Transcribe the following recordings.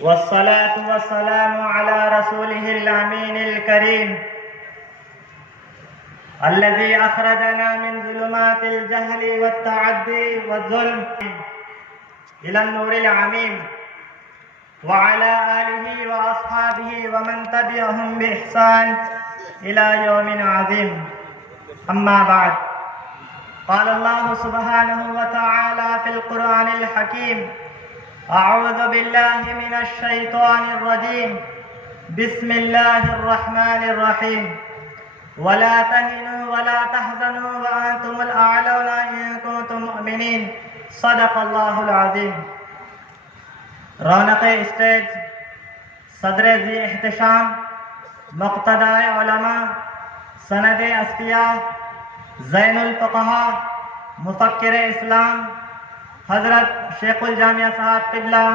والصلاة والسلام على رسوله الأمين الكريم الذي أخرجنا من ظلمات الجهل والتعدي والظلم إلى النور العميم وعلى آله وأصحابه ومن تبعهم بإحسان إلى يوم عظيم. أما بعد، قال الله سبحانه وتعالى في القرآن الحكيم: أعوذ بالله من الشيطان الرجيم، بسم الله الرحمن الرحيم، ولا تهنوا ولا تحزنوا وأنتم الأعلون إن كنتم مؤمنين. صدق اللہ العظیم. رونق اسٹیج، صدر ذی احتشام، مقتدائے علماء، سند اصفیاء، زین الفقہاء، مفکر اسلام حضرت شیخ الجامعہ صاحب قبلہ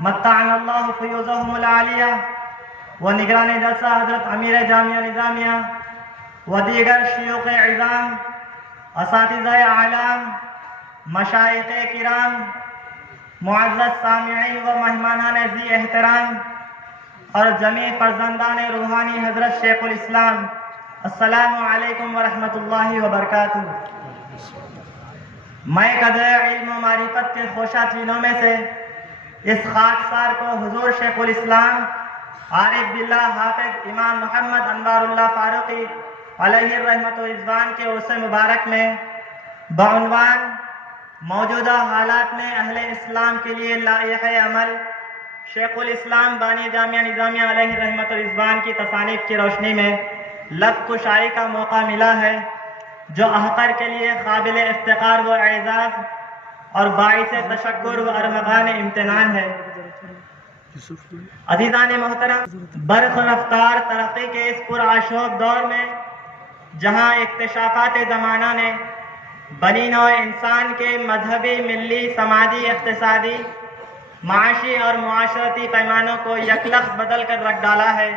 متعنا اللہ فیوزہم العالیہ، و نگران جلسہ حضرت امیر جامعہ نظامیہ و دیگر شیوخ عظام، اساتذہ اعلام، مشائخ کرام، معزز سامعین و مہمانان ذی احترام اور جمیع فرزندان روحانی حضرت شیخ الاسلام، السلام علیکم ورحمۃ اللہ وبرکاتہ. میں قدر علم و معرفت کے خوشہ چینوں میں سے اس خاکسار کو حضور شیخ الاسلام عارف باللہ حافظ امام محمد انوار اللہ فاروقی علیہ الرحمۃ و رضوان کے عرص مبارک میں بعنوان موجودہ حالات میں اہل اسلام کے لیے لائحہ عمل شیخ الاسلام بانی جامعہ نظامیہ علیہ الرحمۃ و رضوان کی تصانیف کی روشنی میں لب کشائی کا موقع ملا ہے، جو احقر کے لیے قابل افتخار و اعزاز اور باعث تشکر و ارمغان امتنان ہے. عزیزان محترم، برق رفتار ترقی کے اس پرآشوب دور میں جہاں اکتشافات زمانہ نے بنی نوع انسان کے مذہبی، ملی، سماجی، اقتصادی، معاشی اور معاشرتی پیمانوں کو یکلخت بدل کر رکھ ڈالا ہے،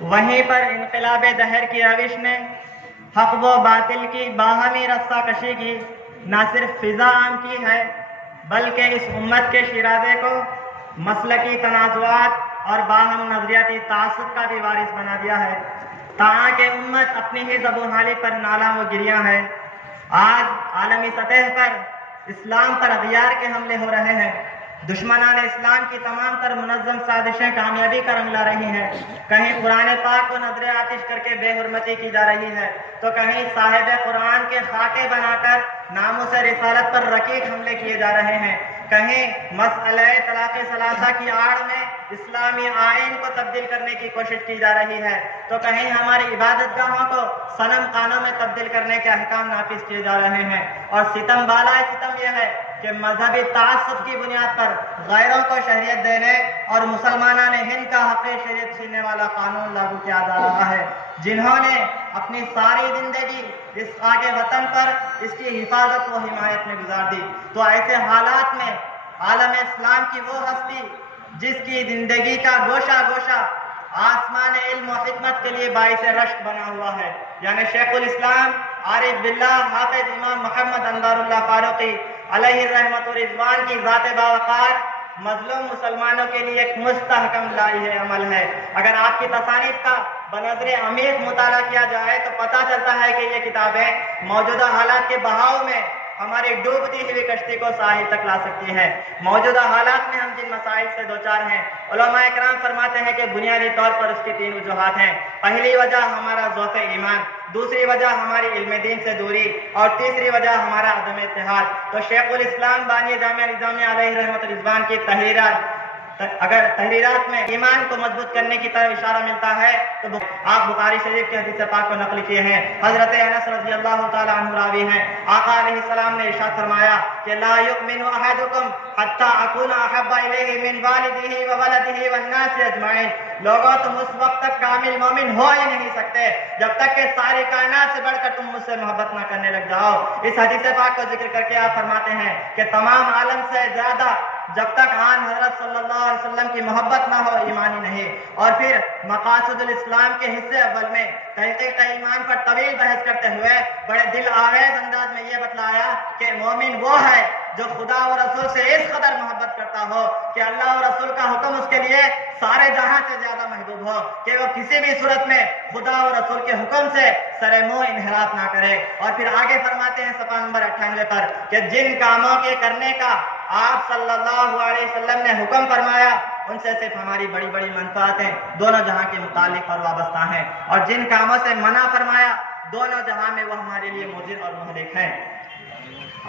وہیں پر انقلاب دہر کی روش نے حق و باطل کی باہمی رسہ کشی کی نہ صرف فضا عام کی ہے، بلکہ اس امت کے شیرازے کو مسلکی تنازعات اور باہم نظریاتی تعصب کا بھی وارث بنا دیا ہے، تاکہ امت اپنی ہی زبوں حالی پر نالاں و گریاں ہے. آج عالمی سطح پر اسلام پر اغیار کے حملے ہو رہے ہیں. دشمنان اسلام کی تمام تر منظم سازشیں کامیابی کا رنگ لا رہی ہیں. کہیں قرآن پاک کو نظر آتش کر کے بے حرمتی کی جا رہی ہے، تو کہیں صاحب قرآن کے خاکے بنا کر ناموس رسالت پر رقیق حملے کیے جا رہے ہیں. کہیں مسئلہ طلاق ثلاثہ کی آڑ میں اسلامی آئین کو تبدیل کرنے کی کوشش کی جا رہی ہے، تو کہیں ہماری عبادت گاہوں کو صنم خانوں میں تبدیل کرنے کے احکام نافذ کیے جا رہے ہیں. اور ستم بالائے ستم یہ ہے کہ مذہبی تعصب کی بنیاد پر غیروں کو شہریت دینے اور مسلمانان ہند کا حق شریعت چھیننے والا قانون لاگو کیا جا رہا ہے، جنہوں نے اپنی ساری زندگی اس خاک وطن پر اس کی حفاظت و حمایت میں گزار دی. تو ایسے حالات میں عالم اسلام کی وہ ہستی جس کی زندگی کا گوشہ گوشہ آسمان علم و حکمت کے لیے باعث رشک بنا ہوا ہے، یعنی شیخ الاسلام عارف باللہ حافظ امام محمد انوار اللہ فاروقی علیہ الرحمۃ و رضوان کی ذات باوقار مظلوم مسلمانوں کے لیے ایک مستحکم لائحہ عمل ہے. اگر آپ کی تصانیف کا بنظر عمیق مطالعہ کیا جائے تو پتہ چلتا ہے کہ یہ کتابیں موجودہ حالات کے بہاؤ میں ہماری ڈوبتی ہوئی کشتی کو ساحل تک لا سکتی ہیں. موجودہ حالات میں ہم جن مسائل سے دوچار ہیں، علماء کرام فرماتے ہیں کہ بنیادی طور پر اس کی 3 وجوہات ہیں. پہلی وجہ ہمارا ضعف ایمان، دوسری وجہ ہماری علم دین سے دوری، اور تیسری وجہ ہمارا عدم اتحاد. تو شیخ الاسلام بانی جامعہ نظامیہ علیہ رحمۃ رضوان کی اگر تحریرات میں ایمان کو مضبوط کرنے کی طرف اشارہ ملتا ہے تو آپ بخاری شریف کے حدیث پاک کو نقل کیے ہیں. حضرت انس رضی اللہ تعالی عنہ راوی ہیں، آقا علیہ السلام نے ارشاد فرمایا کہ لا یؤمن احدکم حتی اکون احب الیہ من والدہ وولدہ والناس اجمعین. لوگوں تم اس وقت تک کامل مومن ہو ہی نہیں سکتے جب تک کہ ساری کائنات سے بڑھ کر تم مجھ سے محبت نہ کرنے لگ جاؤ. اس حدیث پاک کو ذکر کر کے آپ فرماتے ہیں کہ تمام عالم سے زیادہ جب تک آن حضرت صلی اللہ علیہ وسلم کی محبت نہ ہو ایمانی نہیں. اور پھر مقاصد الاسلام کے حصے اول میں تحقیق ایمان پر طویل بحث کرتے ہوئے بڑے دل آویز انداز میں یہ بتلایا کہ مومن وہ ہے جو خدا و رسول سے اس قدر محبت کرتا ہو کہ اللہ و رسول کا حکم اس کے لیے لیے سارے جہاں سے زیادہ محبوب ہو کہ وہ کسی بھی صورت میں خدا اور رسول کے حکم سے سر منہ انحراف نہ کرے۔ اور پھر آگے فرماتے ہیں صفحہ نمبر 98 پر کہ جن کاموں کے کرنے کا آپ صلی اللہ علیہ وسلم نے حکم فرمایا ان سے صرف ہماری بڑی بڑی منفعتیں دونوں جہاں کے متعلق اور وابستہ ہیں، اور جن کاموں سے منع فرمایا دونوں جہاں میں وہ ہمارے لیے مضر اور مہلک ہیں۔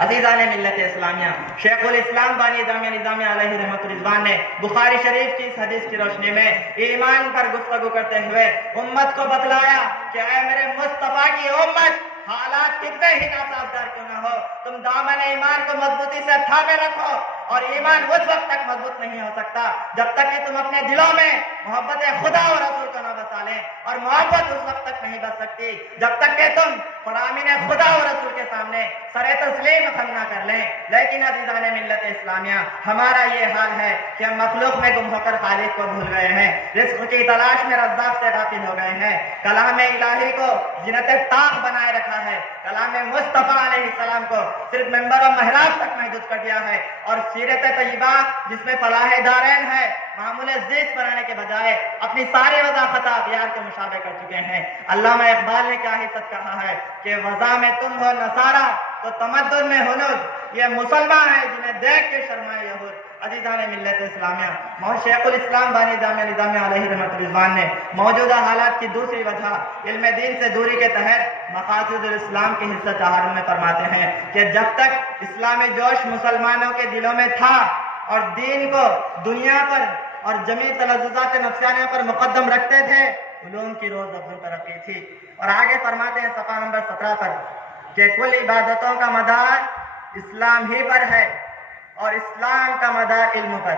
عزیزان ملت اسلامیہ، شیخ الاسلام بانی جامعہ نظامیہ علیہ رحمۃ الرضوان نے بخاری شریف کی اس حدیث کی روشنی میں ایمان پر گفتگو کرتے ہوئے امت کو بتلایا کہ اے میرے مصطفیٰ کی امت، حالات کتنے ہی ناسازگار کیوں نہ ہو، تم دامن ایمان کو مضبوطی سے تھامے رکھو، اور ایمان اس وقت تک مضبوط نہیں ہو سکتا جب تک کہ تم اپنے دلوں میں محبت خدا اور رسول کو نہ بسا لیں، اور محبت اس وقت تک نہیں بس سکتی جب تک کہ تم فرامین خدا اور رسول کے سامنے سر تسلیم خم نہ کر لیں۔ لیکن عزیزان ملت اسلامیہ، ہمارا یہ حال ہے کہ ہم مخلوق میں گم ہو کر خالق کو بھول گئے ہیں، رزق کی تلاش میں رزاق سے غافل ہو گئے ہیں، کلام الہی کو زینت طاق بنائے رکھا ہے، کلام مصطفیٰ علیہ السلام کو صرف ممبر و محراب تک محدود کر دیا ہے، اور سیرت طیبہ جس میں فلاح دارین ہے معمول زیست بنانے کے بجائے اپنی ساری وضاحت اغیار کے مشابہ کر چکے ہیں۔ علامہ اقبال نے کیا حصت کہا ہے کہ وضع میں تم ہو نصارہ تو تمدن میں ہنود، یہ مسلمان ہیں جنہیں دیکھ کے شرمائے یہود۔ عزیزان ملت اسلامیہ، شیخ الاسلام بانی جامعہ نظامیہ علیہ رحمۃ الرضوان نے موجودہ حالات کی دوسری وجہ علم دین سے دوری کے تحت مقاصد الاسلام کی حصہ چہارم میں فرماتے ہیں کہ جب تک اسلامی جوش مسلمانوں کے دلوں میں تھا اور دین کو دنیا پر اور جمیع تلذذات نفسانیہ پر مقدم رکھتے تھے، علوم کی روز افزوں ترقی تھی۔ اور آگے فرماتے ہیں صفحہ نمبر 17 پر کہ کل عبادتوں کا مدار اسلام ہی پر ہے اور اسلام کا مدار علم پر،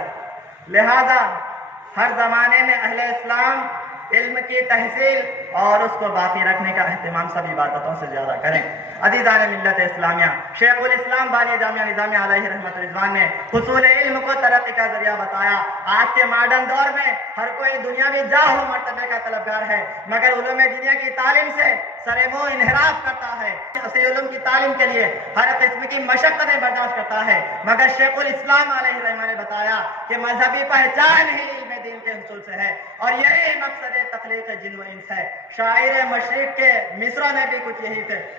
لہذا ہر زمانے میں اہل اسلام علم کی تحصیل اور اس کو باقی رکھنے کا اہتمام سب عبادتوں سے زیادہ کریں۔ عزیزان ملت اسلامیہ، شیخ الاسلام بانی جامعہ نظامیہ علیہ رحمۃ الرضوان نے حصول علم کو ترقی کا ذریعہ بتایا۔ آج کے ماڈرن دور میں ہر کوئی دنیاوی جاہ و مرتبے کا طلبگار ہے، مگر علوم دنیا کی تعلیم سے سر منہ انحراف کرتا ہے، اسی علوم کی تعلیم کے لیے ہر قسم کی مشقتیں برداشت کرتا ہے، مگر شیخ الاسلام علیہ رحمہ نے بتایا کہ مذہبی پہچان ہی علم دین کے حصول سے ہے، اور یہی مقصد تخلیق جن و انس ہے۔ شاعر مشرق کے مصروں نے بھی کچھ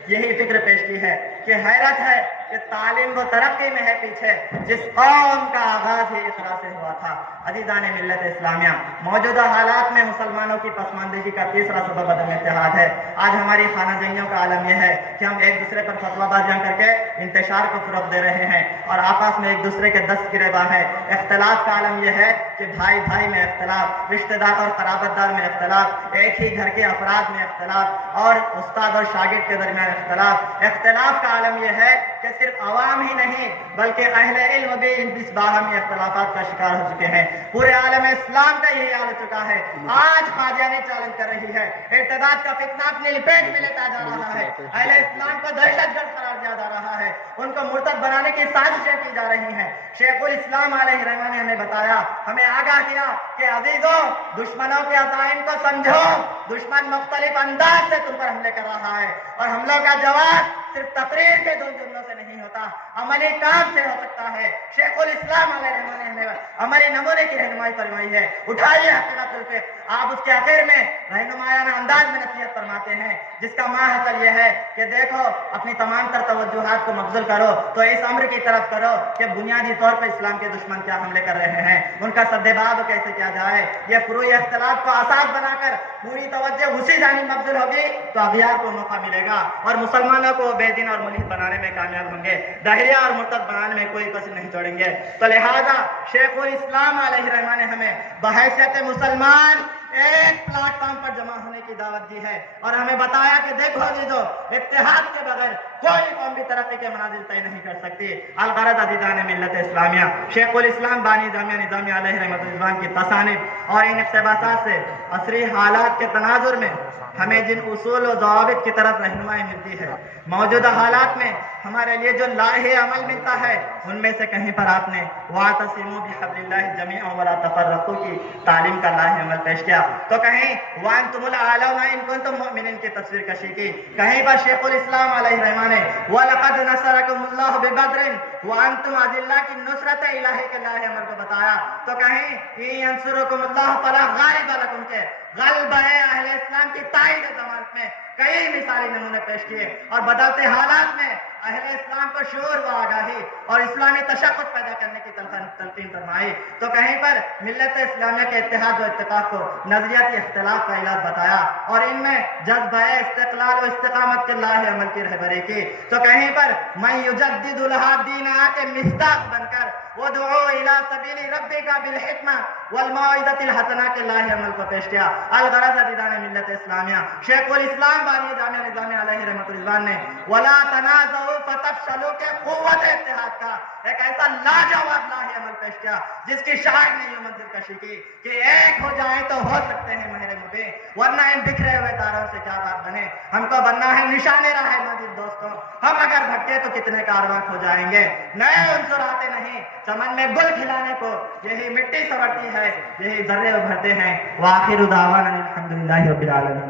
یہی فکر پیش کی ہے کہ حیرت ہے کہ تعلیم و ترقی میں ہے پیچھے جس قوم کا آغاز ہی اقرا سے ہوا تھا۔ عزیزان ملت اسلامیہ، موجودہ حالات میں مسلمانوں کی پسماندگی کا تیسرا سبب عدم اتحاد ہے۔ آج ہماری خانہ جائیوں کا عالم یہ ہے کہ ہم ایک دوسرے پر فتویٰ بازیاں کر کے انتشار کو فروغ دے رہے ہیں، اور آپس میں ایک دوسرے کے دست گریباں ہیں۔ اختلاف کا عالم یہ ہے کہ بھائی بھائی میں اختلاف، رشتہ دار اور قرابت دار میں اختلاف، ایک ہی گھر کے افراد میں اختلاف، اور استاد اور شاگرد کے درمیان اختلاف۔ اختلاف کا عالم یہ ہے کہ صرف عوام ہی نہیں بلکہ اہل علم بھی اس باہمی اختلافات کا شکار ہو چکے ہیں۔ پورے عالم اسلام کا یہی حال ہو چکا ہے۔ آج قادیانی چیلنج کر رہی ہے، ارتداد کا فتنہ اپنی لپیٹ میں لیتا جا رہا ہے، اہل اسلام کو دہشت گرد قرار دیا جا رہا ہے، ان کو مرتد بنانے کی سازشیں کی جا رہی ہیں۔ شیخ الاسلام علیہ رحمہ نے ہمیں بتایا، ہمیں آگاہ کیا کہ عزیزوں، دشمنوں کے عزائم کو سمجھو، دشمن مختلف انداز سے تم پر حملے کر رہا ہے، اور حملوں کا جواب صرف تقریر کے دو جملوں سے نہیں ہوتا، عملی کام سے ہو سکتا ہے۔ شیخ الاسلام علیہ رحمہ نے ہمیں عملی نمونے کی رہنمائی فرمائی ہے۔ اٹھائیے حقیقت الفقہ، آپ اس کے آخر میں رہنمایانہ انداز میں نصیحت فرماتے ہیں، جس کا ماحصل یہ ہے کہ دیکھو، اپنی تمام تر توجہات کو مبذول کرو تو اس امر کی طرف کرو کہ بنیادی طور پر اسلام کے دشمن کیا حملے کر رہے ہیں، ان کا سدباب کیسے کیا جائے۔ یہ فروعی اختلاف کو اساس بنا کر پوری توجہ اسی جانب مبذول ہوگی تو اغیار کو موقع ملے گا، اور مسلمانوں کو بے دین اور ملحد بنانے میں کامیاب ہوں گے، داہریہ اور مرتد بنانے میں کوئی کسر نہیں چھوڑیں گے۔ تو لہذا شیخ الاسلام علیہ رحمہ نے ہمیں بحیثیت مسلمان ایک پلیٹ فارم پر جمع ہونے کی دعوت دی ہے، اور ہمیں بتایا کہ دیکھو عزیزو، اتحاد کے بغیر کوئی قوم بھی ترقی کے منازل طے نہیں کر سکتی۔ الغرض عزیزان ملت اسلامیہ، شیخ الاسلام بانی جامعہ نظامیہ علیہ رحمۃ الرضوان کی تصانیف اور ان اقتباسات سے عصری حالات کے تناظر میں ہمیں جن اصول و ضوابط کی طرف رہنمائی ملتی ہے، موجودہ حالات میں ہمارے لیے جو لاہے عمل ملتا ہے، ان میں سے کہیں پر آپ نے وَاعْتَصِمُوا بِحَبْلِ اللَّهِ جَمِيعًا وَلَا تَفَرَّقُوا کی تعلیم کا لاہے عمل پیش کیا۔ کیا. تو کہیں وَأَنْتُمُ الْأَعْلَوْنَ إِن كُنتُم مُؤْمِنِينَ کی تصویر کشی کی. کہیں پر شیخ الاسلام علیہ الرحمہ نے وَلَقَدْ نَصَرَكُمُ اللَّهُ بِبَدْرٍ وَأَنْتُمْ أَذِلَّةٌ کی نصرت الہی کے لاہ عمل کو بتایا. تو کہیں إِن يَنْصُرْكُمُ اللَّهُ فَلَا غَالِبَ لَكُمْ کے غلبہ اہل اسلام کی تائید ضمانت میں کئی مثالی نمونے پیش کیے اور بدلتے حالات میں اہل اسلام کو شعور و آگاہی اور اسلامی تشخص پیدا کرنے کی تلقین فرمائی. تو کہیں پر ملت اسلامیہ کے اتحاد و اتفاق کو نظریاتی اختلاف کا علاج بتایا اور ان میں جذبہ استقلال و استقامت کے لاہ عمل کی رہبری کی. تو کہیں پر میں یجدد لہا دینہا کے مصداق بن کر وَدُعُوا إِلَىٰ سَبِيلِ رَبِّكَ بِالْحِکْمَةِ وَالْمَوْعِظَةِ الْحَسَنَةِ کے لاہ عمل کو پیش کیا. الغرض عزیزان ملت اسلامیہ شیخ الاسلام بانی جامعہ نظامیہ علیہ رحمۃ اللہ نے وَلَا تَنَازَعُوا فَتَفْشَلُوا کے قوت اتحاد کا ایک ایسا لاجواب لاہ عمل پیش کیا جس کی شاعر نے یہ منظر کشی کی کہ ایک ہو جائیں تو ہو سکتے ہیں مہر مبین، ورنہ ان بکھرے ہوئے تاروں سے کیا بات بنے. ہم کو بننا ہے نشان راہ مزید دوستوں. ہم اگر بھٹکے تو کتنے کارواں کھو جائیں گے. نئے عنصر آتے نہیں، چمن میں گل کھلانے کو یہی مٹی سنورتی ہے، یہی ذرے ابھرتے ہیں. وآخر دعوانا الحمدللہ رب العالمین.